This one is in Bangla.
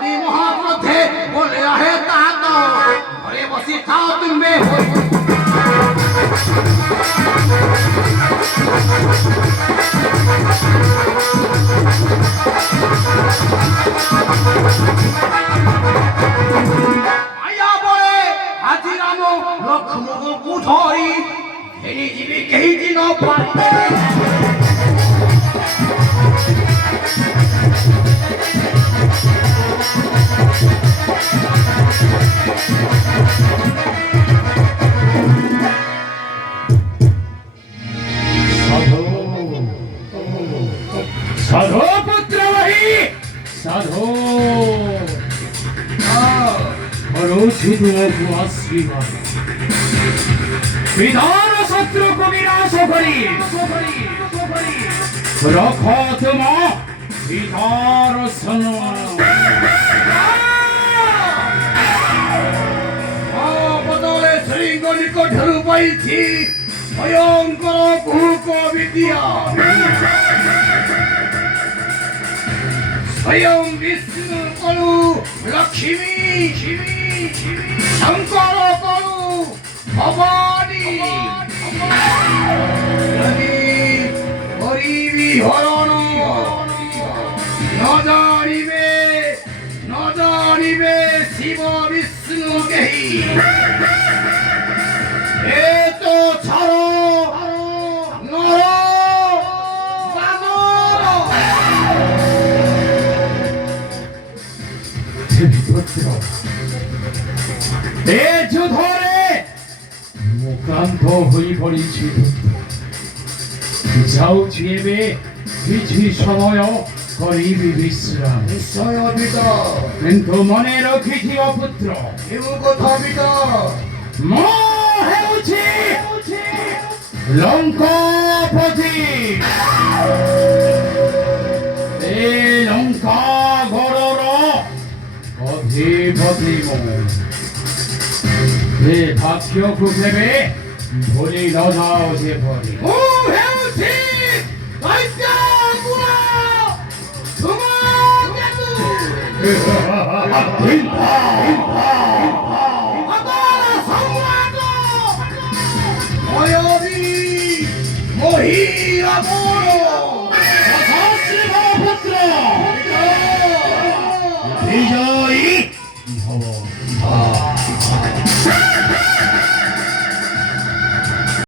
এই মহাগ্রন্থে বলে আহে তাহা তো ঘরে বসি খাও তুমি মায়া বলে হাজিরাম লক্ষ্মণ কুঠরি ঘেরি জীবী কেহি দিন পারে साधो पुत्र वही साधो आशीर्वाद विधान शत्रु को विनाश करी रखो तुम विधार বদলে শৃঙ্গ নিকটরু পাইছি ভয়ঙ্কর কুহুক বিদ্যা স্বয়ং বিষ্ণু করু লক্ষ্মী শঙ্কর করু ভবানী হরিবি হরণ ন জানিবে শিব বিষ্ণু কেহি এ তো ছাড়ো নর এ যুদ্ধরে মুক্রান্ত হয়ে পড়িছি যাউছি এবে কিছু সময় করিবি বিশ্রাম নিশ্চয় অবিত কিন্তু মনে রখিথিব পুত্র কেউ কথা অবিত ମୁଁ ହେଉଛି ଲଙ୍କାପତି ଏ ଲଙ୍କା ଗଡ଼ର ଅଧିପତି ମୁଁ ଏ ଭାଗ୍ୟକୁ କେବେ ଭୁଲି ନ ଯାଅ ଯେପରି ମୁଁ ହେଉଛି ଦୈତ୍ୟପୁର মহিরা বড়